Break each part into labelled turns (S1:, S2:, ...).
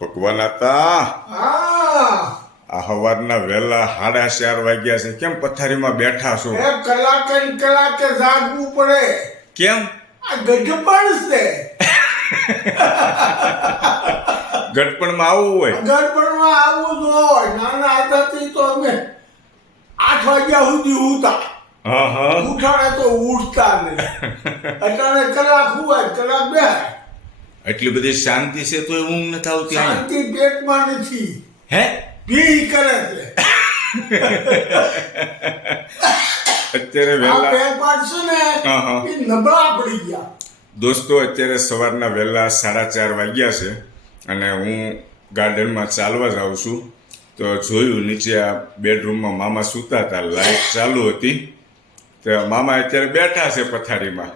S1: ભગવાન હતા આ સવારના વહેલા સાડા ચાર વાગ્યા છે. કેમ પથારીમાં બેઠા છો?
S2: કલાકે કલાકે જાગવું પડે.
S1: કેમ?
S2: આ ગઢપણ છે.
S1: ગટપણમાં આવવું હોય?
S2: ગઢપણમાં આવવું જ હોય. નાના હતાથી તો અમે આઠ વાગ્યા સુધી ઉતા
S1: હા હા.
S2: ઉઠાડે તો ઉઠતા નહીં. અટાણે કલાક હોય કલાક બે
S1: એટલી બધી શાંતિ છે તો ઊંઘ નથી આવતી
S2: શાંતિ પેટમાં નથી.
S1: હે?
S2: ભી કરે છે.
S1: અત્યારે વહેલા
S2: વેપાર છે ને
S1: હા, હા.
S2: એ નબળા પડી ગયા.
S1: દોસ્તો અત્યારે સવારના વહેલા સાડા ચાર વાગ્યા છે અને હું ગાર્ડનમાં ચાલવા જાઉં છું. તો જોયું નીચે આ બેડરૂમમાં મામા સૂતા હતા લાઈટ ચાલુ હતી. તો મામા અત્યારે બેઠા છે પથારીમાં.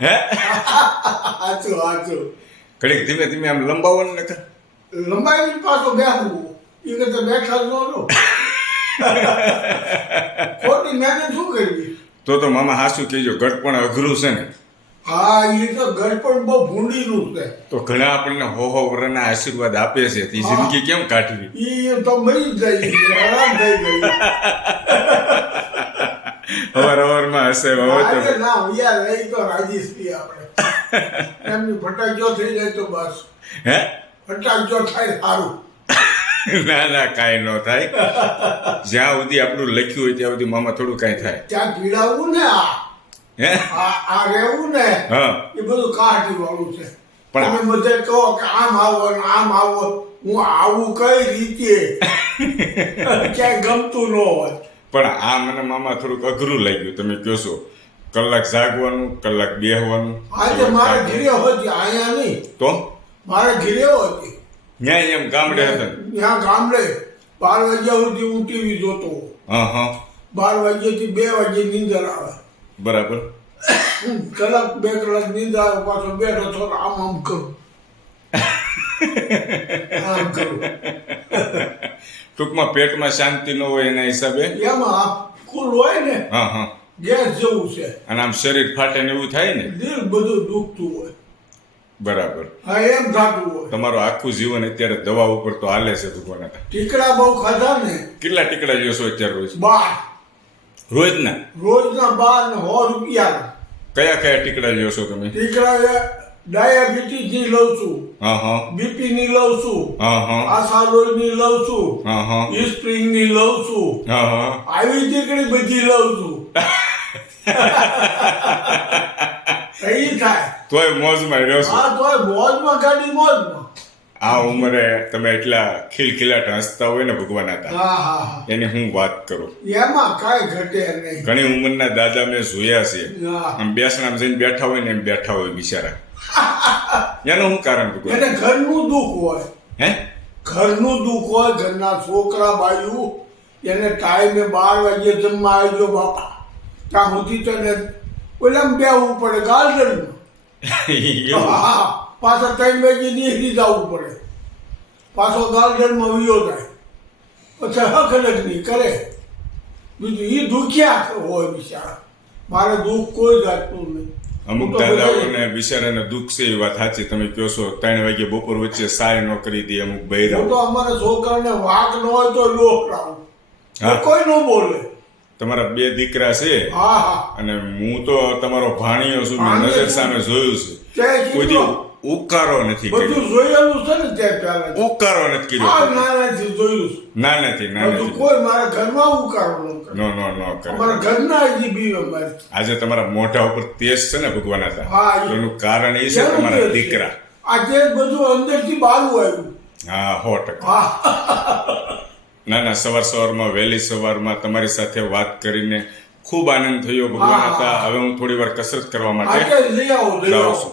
S1: હે?
S2: હાચું હાચું.
S1: ઘડીક ધીમે ધીમે આમ લંબાવો ને નકર.
S2: લંબાઈ પાછો બેહવું. એ તો બેઠા જ નો ખોટી મહેનત શું કરવી?
S1: તો તો મામા હાસુ કહેજો ગઢ પણ અઘરું છે ને.
S2: હા એ તો ઘર પણ બહુ ભૂંડીનું છે.
S1: તો ઘણા આપણને હો હો વરના આશીર્વાદ આપે છે. તે જિંદગી કેમ કાઢવી?
S2: એ તો મરી જાય આરામ થઈ ગઈ.
S1: અવારમાં હશે હવે
S2: ના યાર એ તો રાજી છીએ આપણે. એમની ફટાકીઓ થઈ જાય તો બસ.
S1: હે?
S2: ફટાકીઓ થાય સારું.
S1: ના ના કાંઈ ન થાય. જ્યાં સુધી આપણું લખ્યું હોય ત્યાં સુધી મામા થોડું કાંઈ થાય.
S2: ત્યાં પીડાવું ને આ.
S1: હે?
S2: આ રહેવું ને
S1: હા.
S2: એ બધું કાઢી વાળું છે.
S1: પણ
S2: તમે બધે કહો કે આમ આવો ને આમ આવો. હું આવું કઈ રીતે? ક્યાંય ગમતું ન હોય.
S1: પણ આ મને મામા થોડુંક અઘરું લાગ્યું. તમે કહો છો કલાક જાગવાનું કલાક બેહવાનું.
S2: આજે મારે ઘીરે હોતી અહીંયા નહીં.
S1: તો?
S2: મારે ઘીરે હોતી.
S1: ન્યાય એમ ગામડે હતા.
S2: ત્યાં ગામડે. બાર વાગ્યા સુધી હું ટીવી જોતો.
S1: હા હા.
S2: બાર વાગ્યાથી બે વાગે નીંદર આવે.
S1: બરાબર.
S2: કલાક બે કલાક નીંદર આવે પાછો બેઠો થોડો આમ આમ કરું. આમ કરું.
S1: ટૂંકમાં પેટમાં શાંતિ ન હોય એના હિસાબે.
S2: એમાં કુલ હોય ને
S1: હા હા.
S2: ગેસ જેવું છે.
S1: અને આમ શરીર ફાટે ને એવું થાય ને?
S2: દિલ બધું દુખતું હોય.
S1: બરાબર.
S2: હા એમ થતું હોય.
S1: તમારું આખું જીવન અત્યારે દવા ઉપર તો હાલે છે ભગવાન.
S2: ટીકડા બહુ ખાધા ને?
S1: કેટલા ટીકડા જોશો અત્યારે રોજ?
S2: બાર.
S1: રોજના?
S2: રોજના બાર ને સો રૂપિયા.
S1: કયા કયા ટીકડા લ્યો છો તમે?
S2: ટીકડા ડાયાબિટીસની લઉં છું.
S1: હા હા
S2: બીપી ની લઉં છું.
S1: હા હા
S2: આશાલોયની લઉં છું.
S1: હા હા
S2: સ્પ્રિંગની લઉં છું.
S1: હા હા
S2: આવી ટીકડી બધી લઉં છું. કઈ થાય.
S1: તોય મોજમાં રહ્યો છો.
S2: આ તો મોજમાં ગાડી મોજમાં.
S1: આ ઉંમરે તમે એટલા ખિલખિલાટ હસતા હોય ને ભગવાન હતા
S2: હા હા હા.
S1: એની હું વાત કરું?
S2: એમાં કાંઈ ઘટે નહીં.
S1: ઘણી ઉંમરના દાદા મેં જોયા છે. આમ બેસણામ જઈને બેઠા હોય ને એમ બેઠા હોય બિચારા. એનું શું કારણ હતું
S2: એને ઘરનું દુઃખ હોય.
S1: હે?
S2: ઘરનું દુઃખ હોય ઘરના છોકરા બાયુ એને ટાઈમે બાર વાગે જમવા આવજો બાપા. ત્યાં સુધી તને ઓલા બેવું પડે ગાર્ડનમાં. હા પાછા ત્રણ વાગે નીકળી જવું પડે. પાછો ગાર્ડનમાં વિયો જાય. પછી હક લગ્ની કરે. બીજું એ દુખ્યા હોય બિચારા. મારે દુઃખ કોઈ જાતનું નહીં
S1: અમુક દાદાઓને બિચારાને દુઃખ છે એ વાત સાચી. તમે કહો છો ત્રણ વાગે બપોર વચ્ચે સાય ન કરી દે અમુક બૈરા
S2: તો અમારા છોકરાને વાત ન હોય તો લોક લાવું.
S1: હા.
S2: કોઈ ન બોલે.
S1: તમારા બે દીકરા છે? અને હું તો તમારો ભાણિયો છું મેં નજર સામે જોયું છે. કોઈ ઉકારો નથી
S2: બધું જોયેલું છે ને ત્યાં પહેલા
S1: ઉકારો નથી
S2: આ
S1: હા
S2: નાનાથી જોયું છે.
S1: ના નથી ના નથી
S2: કોઈ મારા ઘરમાં ઉકારો ન કરે.
S1: નો નો નો કરે.
S2: મારા ઘરના હજી બી
S1: આજે તમારા મોઢા ઉપર તેજ છે ને ભગવાન હતા. એનું કારણ એ છે તમારા? દીકરા.
S2: આજે બધું અંદરથી બહાર આવ્યું.
S1: હા હો ટકા. ના ના સવાર સવારમાં વહેલી સવારમાં તમારી સાથે વાત કરીને ખૂબ આનંદ થયો ભગવાન હતા. હવે હું થોડી વાર કસરત કરવા માટે જાઉં છું.